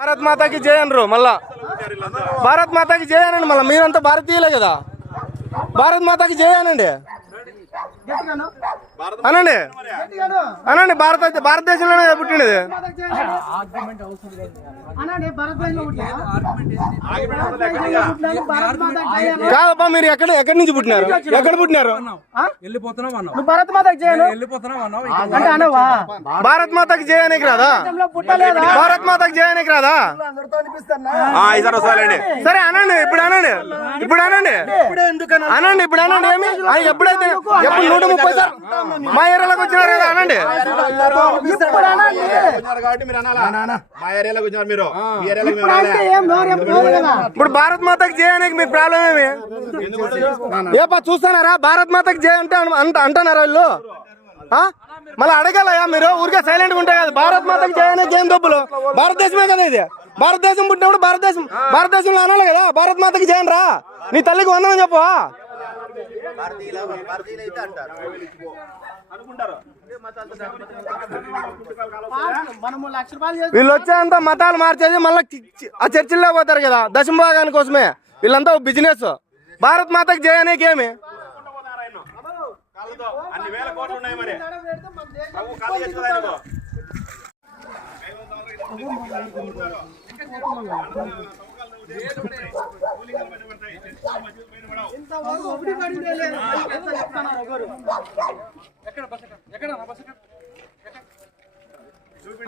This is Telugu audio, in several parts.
భారత్ మాతాకి జై అనరు మళ్ళా. భారత్ మాతాకి జై అనండి మళ్ళీ. మీరంతా భారతీయులే కదా. భారత్ మాతాకి జై అనండి అనండి అనండి. భారతదేశంలోనే పుట్టినది. కాదబ్బా, మీరు ఎక్కడి నుంచి పుట్టినారు? ఎక్కడ పుట్టినారు? భారత్ మాతకి జై భారత్ మాతకి జై అనేకి రాదా? భారత్ మాతకి జై అనేకి రాదా? సరే అనండి. ఇప్పుడు అనండి. ఇప్పుడు అనండి. అనండి. ఇప్పుడు అనండి. ఏమి ఎప్పుడైతే ఎప్పుడు 130 సార్ మా ఏరియాలోకి వచ్చినారు కదా అనండి. ఇప్పుడు భారత్ మాతకి జై అనేకి మీ ప్రాబ్లం ఏమి? ఏపా చూస్తున్నారా? భారత్ మాతకి జై అంటే అంటున్నారా వీళ్ళు? మళ్ళీ అడగాలయా మీరు? ఊరికే సైలెంట్ గా ఉంటాయి కదా. భారత్ మాతకి జై అనేకి ఏం డబ్బులు? భారతదేశమే కదా ఇది. భారతదేశం పుట్టినప్పుడు భారతదేశంలో అనాలి కదా. భారత్ మాతకి జై రా. నీ తల్లికి వందనం చెప్పు. వీళ్ళు వచ్చేంత మతాలు మార్చేది మళ్ళీ ఆ చర్చిల్లో పోతారు కదా దశమ భాగాని కోసమే. వీళ్ళంతా బిజినెస్. భారత్ మాతకి జై అనేకి ఏమి?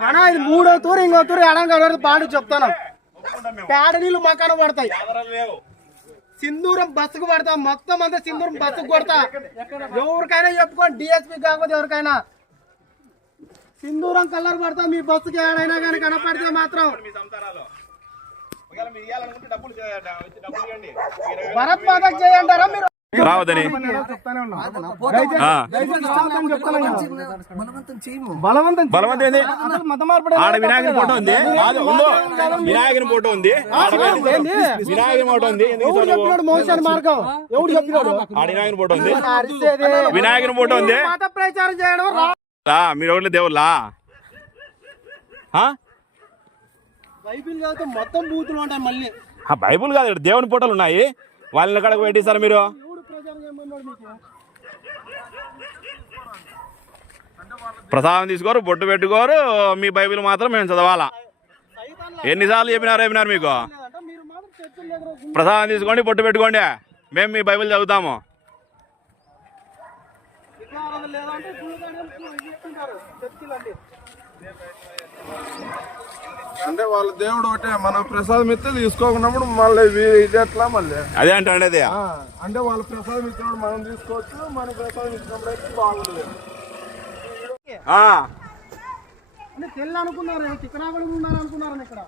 అన్నా ఇది 3వ తూరు, ఇంకో తూరు ఎడంగా బాండు చెప్తాను. పేడ నీళ్ళు మకాన పడతాయి. సింధూరం బస్సుకు పడతా. మొత్తం అంతా సింధూరం బస్సుకు కొడతా. ఎవరికైనా చెప్పుకోండి, డిఎస్పీ కాకపోతే ఎవరికైనా సింధూరం కలర్ పడతా. మీ బస్సుకి ఏడైనా కానీ కనపడితే మాత్రం భరత్ మాతకి జై అంటారా మీరు? రావద్దని ఆడ వినాయకుని ఫోటో ఉంది. వినాయకుని ఫోటో ఉంది. వినాయకుని ఫోటో ఉంది. ఆడ వినాయకుని ఫోటో ఉంది. వినాయకుని ఫోటో ఉంది. ప్రచారం చేయడం మీరు ఎవరు దేవుళ్ళా? బైబిల్ కాదు మొత్తం బూతులు ఉంటాయి. మళ్ళీ బైబుల్ కాదు, దేవుని ఫోటోలు ఉన్నాయి. వాళ్ళని కడకు పెట్టేశారు మీరు. ప్రసాదం తీసుకోరు, బొట్టు పెట్టుకోరు. మీ బైబిల్ మాత్రం మేము చదవాలా? ఎన్నిసార్లు చెప్పినారు మీకు? ప్రసాదం తీసుకోండి, బొట్టు పెట్టుకోండి, మేము మీ బైబిల్ చదువుతాము. అంటే వాళ్ళ దేవుడు ఒకటే. మన ప్రసాదం ఇస్తే తీసుకోకున్నప్పుడు మళ్ళీ ఇది ఎట్లా? మళ్ళీ అదే అంటే అంటే వాళ్ళ ప్రసాదం ఇచ్చినప్పుడు మనం తీసుకోవచ్చు. మన ప్రసాదం ఇచ్చినప్పుడు అయితే బాగుంటుంది. తెల్ల అనుకున్నారు, చిక్కనాగలు ఉన్నారు అనుకున్నారు ఇక్కడ.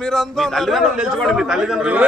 మీరంతా తల్లిదండ్రులు తెలుసుకోండి. మీ తల్లిదండ్రులు